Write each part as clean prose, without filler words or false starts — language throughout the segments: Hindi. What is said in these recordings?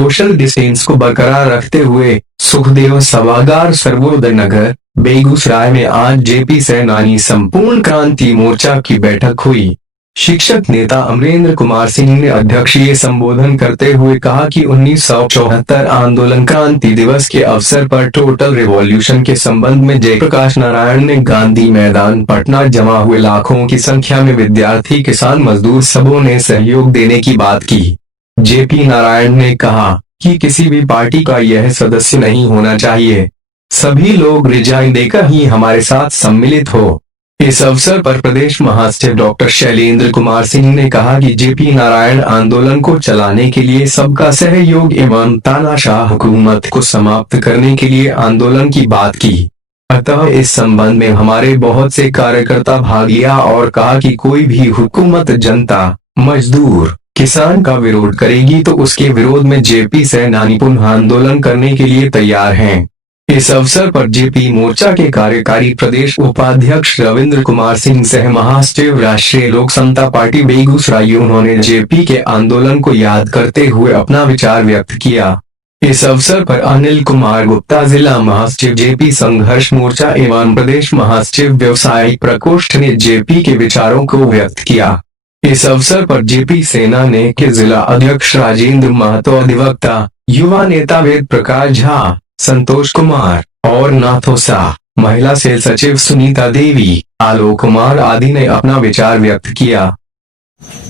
सोशल डिस्टेंस को बरकरार रखते हुए सुखदेव सभागार सर्वोदय नगर बेगूसराय में आज जेपी सेनानी संपूर्ण क्रांति मोर्चा की बैठक हुई। शिक्षक नेता अमरेंद्र कुमार सिंह ने अध्यक्षीय संबोधन करते हुए कहा कि 1974 आंदोलन क्रांति दिवस के अवसर पर टोटल रिवॉल्यूशन के संबंध में जयप्रकाश नारायण ने गांधी मैदान पटना जमा हुए लाखों की संख्या में विद्यार्थी, किसान, मजदूर सबों ने सहयोग देने की बात की। जेपी नारायण ने कहा कि किसी भी पार्टी का यह सदस्य नहीं होना चाहिए, सभी लोग रिजाइन देकर ही हमारे साथ सम्मिलित हो। इस अवसर पर प्रदेश महासचिव डॉक्टर शैलेंद्र कुमार सिंह ने कहा कि जेपी नारायण आंदोलन को चलाने के लिए सबका सहयोग एवं तानाशाह हुकूमत को समाप्त करने के लिए आंदोलन की बात की। अतः इस संबंध में हमारे बहुत से कार्यकर्ता भाग लिया और कहा कि कोई भी हुकूमत जनता, मजदूर, किसान का विरोध करेगी तो उसके विरोध में जेपी सेनानी पुनः आंदोलन करने के लिए तैयार हैं। इस अवसर पर जेपी मोर्चा के कार्यकारी प्रदेश उपाध्यक्ष रविंद्र कुमार सिंह सह महासचिव राष्ट्रीय लोक समता पार्टी बेगूसराय, उन्होंने जेपी के आंदोलन को याद करते हुए अपना विचार व्यक्त किया। इस अवसर पर अनिल कुमार गुप्ता, जिला महासचिव जेपी संघर्ष मोर्चा एवं प्रदेश महासचिव व्यवसायिक प्रकोष्ठ ने जेपी के विचारों को व्यक्त किया। इस अवसर पर जेपी सेना ने के जिला अध्यक्ष राजेंद्र महतो, अधिवक्ता, युवा नेता वेद प्रकाश झा, संतोष कुमार और नाथोसा, महिला सेल सचिव सुनीता देवी, आलोक कुमार आदि ने अपना विचार व्यक्त किया।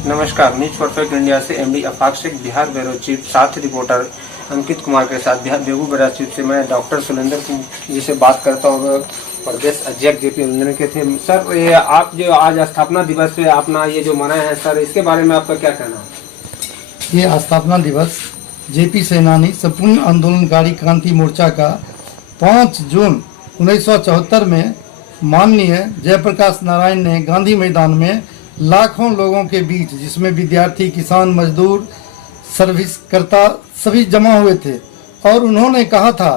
नमस्कार, न्यूज परफेक्ट इंडिया से MD Afaq Shaikh, Bihar bureau chief, साथ रिपोर्टर अंकित कुमार के साथ बिहार बेगूसराय चीफ से मैं डॉक्टर सुरेंद्र जी से बात करता हूँ। प्रदेश अध्यक्ष जेपी रंजन के थे। सर, ये आप जो आज स्थापना दिवस पे अपना ये जो मनाए हैं सर, इसके बारे में आपका क्या कहना है? ये स्थापना दिवस जेपी सेनानी संपूर्ण आंदोलनकारी क्रांति मोर्चा का 5 जून 1974 में माननीय जयप्रकाश नारायण ने गांधी मैदान में लाखों लोगों के बीच, जिसमें विद्यार्थी, किसान, मजदूर, सर्विसकर्ता सभी जमा हुए थे और उन्होंने कहा था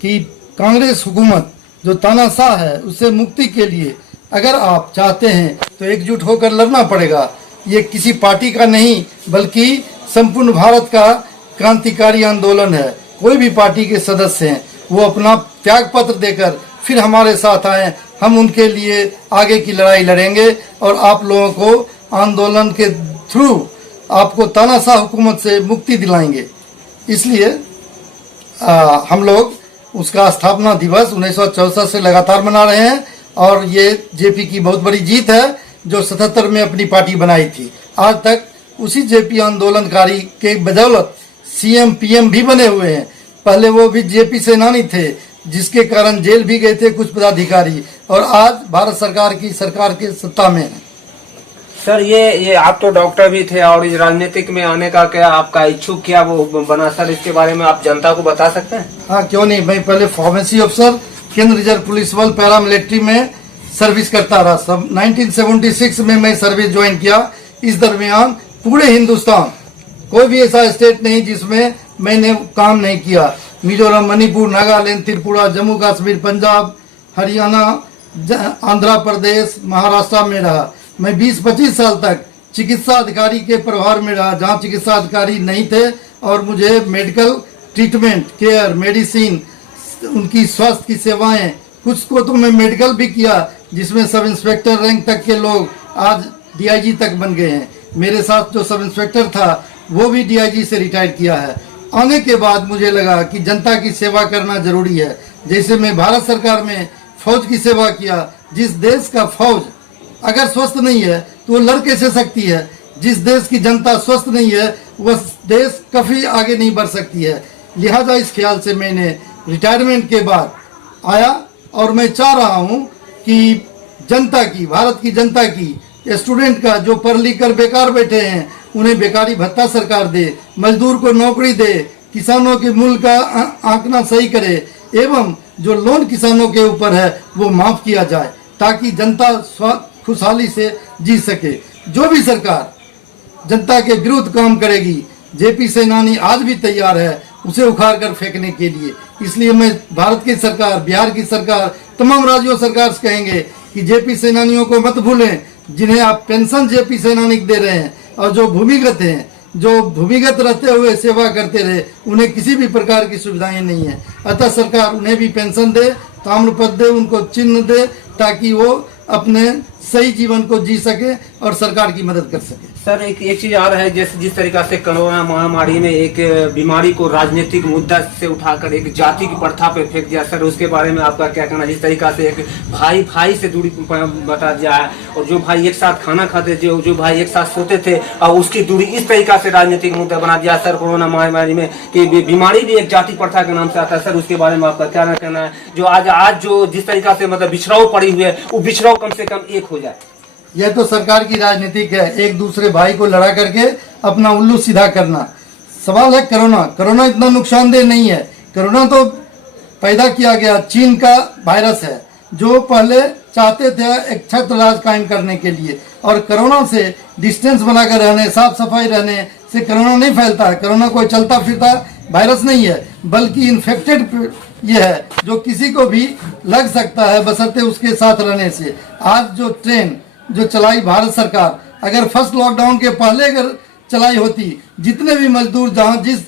कि कांग्रेस हुकूमत जो तानाशाह है उससे मुक्ति के लिए अगर आप चाहते हैं तो एकजुट होकर लड़ना पड़ेगा। ये किसी पार्टी का नहीं बल्कि संपूर्ण भारत का क्रांतिकारी आंदोलन है। कोई भी पार्टी के सदस्य हैं वो अपना त्याग पत्र देकर फिर हमारे साथ आए, हम उनके लिए आगे की लड़ाई लड़ेंगे और आप लोगों को आंदोलन के थ्रू आपको तानाशाह हुकूमत से मुक्ति दिलाएंगे। इसलिए हम लोग उसका स्थापना दिवस 1964 से लगातार मना रहे हैं और ये जेपी की बहुत बड़ी जीत है जो 77 में अपनी पार्टी बनाई थी। आज तक उसी जेपी आंदोलनकारी के बदौलत सीएम पीएम भी बने हुए हैं। पहले वो भी जेपी सेनानी थे जिसके कारण जेल भी गए थे कुछ पदाधिकारी, और आज भारत सरकार की सत्ता में है। सर, ये आप तो डॉक्टर भी थे और इस राजनीतिक में आने का क्या आपका इच्छुक क्या वो बना सर, इसके बारे में आप जनता को बता सकते हैं? हाँ, क्यों नहीं। मैं पहले फार्मेसी अफसर केंद्र रिजर्व पुलिस बल पैरामिलिट्री में सर्विस करता रहा। सब 1976 में मैं सर्विस ज्वाइन किया। इस दरमियान पूरे हिंदुस्तान कोई भी ऐसा स्टेट नहीं जिसमें मैंने काम नहीं किया। मिजोरम, मणिपुर, नागालैंड, त्रिपुरा, जम्मू कश्मीर, पंजाब, हरियाणा, आंध्र प्रदेश, महाराष्ट्र में रहा। मैं 20-25 साल तक चिकित्सा अधिकारी के प्रभार में रहा जहाँ चिकित्सा अधिकारी नहीं थे और मुझे मेडिकल ट्रीटमेंट, केयर, मेडिसिन, उनकी स्वास्थ्य की सेवाएं, कुछ को तो मैं मेडिकल भी किया जिसमें सब इंस्पेक्टर रैंक तक के लोग आज डीआईजी तक बन गए हैं। मेरे साथ जो सब इंस्पेक्टर था वो भी डीआईजी से रिटायर किया है। आने के बाद मुझे लगा कि जनता की सेवा करना जरूरी है। जैसे मैं भारत सरकार में फौज की सेवा किया। जिस देश का फौज अगर स्वस्थ नहीं है तो वो लड़ कैसे सकती है? जिस देश की जनता स्वस्थ नहीं है वह देश कभी आगे नहीं बढ़ सकती है। लिहाजा इस ख्याल से मैंने रिटायरमेंट के बाद आया और मैं चाह रहा हूँ कि जनता की, भारत की जनता की, स्टूडेंट का जो पढ़ लिख कर बेकार बैठे हैं उन्हें बेकारी भत्ता सरकार दे, मजदूर को नौकरी दे, किसानों के मूल्य का आंकना सही करे एवं जो लोन किसानों के ऊपर है वो माफ किया जाए ताकि जनता खुशहाली से जी सके। जो भी सरकार जनता के विरुद्ध काम करेगी जेपी सेनानी आज भी तैयार है उसे उखाड़ कर फेंकने के लिए। इसलिए मैं भारत की सरकार, बिहार की सरकार, तमाम राज्यों सरकार से कहेंगे कि जेपी सेनानियों को मत भूलें जिन्हें आप पेंशन जेपी सेनानी दे रहे हैं और जो भूमिगत हैं जो भूमिगत रहते हुए सेवा करते रहे, उन्हें किसी भी प्रकार की सुविधाएं नहीं है। अतः सरकार उन्हें भी पेंशन दे, ताम्रपत्र दे, उनको चिन्ह दे, ताकि वो अपने सही जीवन को जी सके और सरकार की मदद कर सके। सर एक चीज आ रहा है, जैसे जिस तरीका से कोरोना महामारी ने एक बीमारी को राजनीतिक मुद्दा से उठाकर एक जाति की प्रथा पे फेंक दिया, सर उसके बारे में आपका क्या कहना? जिस तरीका से एक भाई से दूरी बता दिया है, और जो भाई एक साथ खाना खाते थे, जो भाई एक साथ सोते थे, और उसकी दूरी इस तरीका से राजनीतिक मुद्दा बना दिया सर कोरोना महामारी में, कि बीमारी भी एक जाति प्रथा के नाम से आता है। सर उसके बारे में आपका क्या कहना है? जो आज जो जिस तरीका से मतलब बिछड़ाव पड़ी हुई है, वो बिछड़ाव कम से कम एक हो जाए। यह तो सरकार की राजनीतिक है, एक दूसरे भाई को लड़ा करके अपना उल्लू सीधा करना। सवाल है कोरोना इतना नुकसानदेह नहीं है। कोरोना तो पैदा किया गया चीन का वायरस है, जो पहले चाहते थे एक छत्र राज कायम करने के लिए, और कोरोना से डिस्टेंस बनाकर रहने, साफ सफाई रहने से कोरोना नहीं फैलता है। कोरोना कोई चलता फिरता वायरस नहीं है, बल्कि इन्फेक्टेड ये है जो किसी को भी लग सकता है बशर्ते उसके साथ रहने से। आज जो ट्रेन जो चलाई भारत सरकार, अगर फर्स्ट लॉकडाउन के पहले अगर चलाई होती, जितने भी मजदूर जहां जिस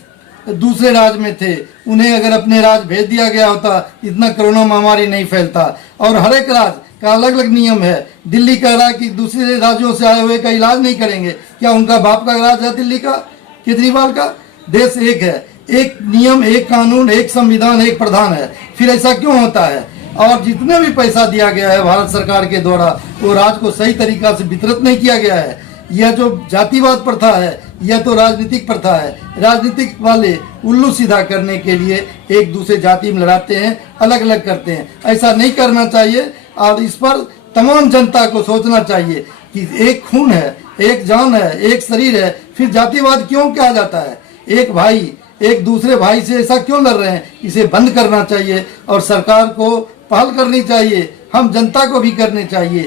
दूसरे राज्य में थे, उन्हें अगर अपने राज्य भेज दिया गया होता, इतना कोरोना महामारी नहीं फैलता। और हर एक राज्य का अलग अलग नियम है। दिल्ली कह रहा है कि दूसरे राज्यों से आए हुए का इलाज नहीं करेंगे। क्या उनका बाप का राज है दिल्ली का, केजरीवाल का? देश एक है, एक नियम, एक कानून, एक संविधान, एक प्रधान है। फिर ऐसा क्यों होता है? और जितने भी पैसा दिया गया है भारत सरकार के द्वारा, वो राज्य को सही तरीका से वितरित नहीं किया गया है। यह जो जातिवाद प्रथा है, यह तो राजनीतिक प्रथा है। राजनीतिक वाले उल्लू सीधा करने के लिए एक दूसरे जाति में लड़ाते हैं, अलग अलग करते हैं। ऐसा नहीं करना चाहिए, और इस पर तमाम जनता को सोचना चाहिए कि एक खून है, एक जान है, एक शरीर है, फिर जातिवाद क्यों कहा जाता है? एक भाई एक दूसरे भाई से ऐसा क्यों लड़ रहे हैं? इसे बंद करना चाहिए, और सरकार को पहल करनी चाहिए, हम जनता को भी करनी चाहिए,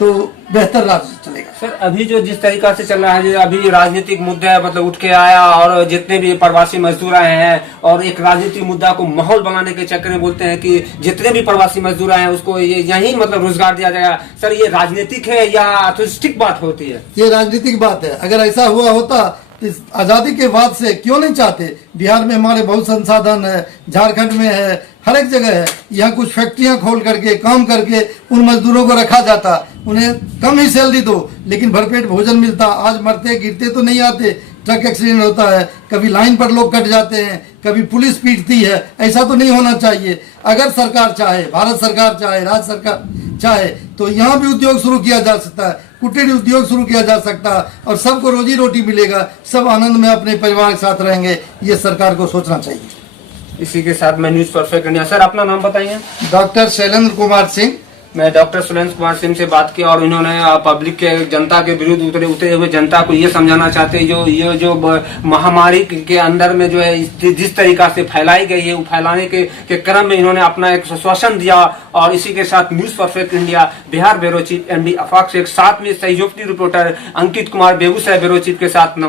तो बेहतर राज्य चलेगा। सर अभी जो जिस तरीका से चल रहा है, अभी राजनीतिक मुद्दा मतलब उठ के आया, और जितने भी प्रवासी मजदूर आए हैं, और एक राजनीतिक मुद्दा को माहौल बनाने के चक्कर में बोलते हैं कि जितने भी प्रवासी मजदूर आए हैं उसको यही मतलब रोजगार दिया जाएगा। सर ये राजनीतिक है या अर्थोस्टिक बात होती है? ये राजनीतिक बात है। अगर ऐसा हुआ होता, इस आजादी के बाद से क्यों नहीं चाहते? बिहार में हमारे बहुत संसाधन है, झारखंड में है, हर एक जगह है। यहाँ कुछ फैक्ट्रियां खोल करके काम करके उन मजदूरों को रखा जाता, उन्हें कम ही सैलरी दो, लेकिन भरपेट भोजन मिलता। आज मरते गिरते तो नहीं आते, ट्रक एक्सीडेंट होता है, कभी लाइन पर लोग कट जाते हैं, कभी पुलिस पीटती है। ऐसा तो नहीं होना चाहिए। अगर सरकार चाहे, भारत सरकार चाहे, राज्य सरकार चाहे, तो यहाँ भी उद्योग शुरू किया जा सकता है, कुटीर उद्योग शुरू किया जा सकता है, और सबको रोजी रोटी मिलेगा, सब आनंद में अपने परिवार के साथ रहेंगे। ये सरकार को सोचना चाहिए। इसी के साथ मैं न्यूज परफेक्ट इंडिया। सर अपना नाम बताइए। डॉक्टर शैलेंद्र कुमार सिंह। मैं डॉक्टर सुरेंद्र कुमार सिंह से बात की, और इन्होंने पब्लिक के जनता के विरुद्ध उतरे हुए जनता को ये समझाना चाहते हैं ये जो महामारी के अंदर में जो है जिस तरीका से फैलाई गई है, वो फैलाने के क्रम में इन्होंने अपना एक आश्वासन दिया। और इसी के साथ news perfect India Bihar bureau chief MD Afaq Shaikh, साथ में सहयोगी reporter Ankit Kumar Begusarai bureau chief के साथ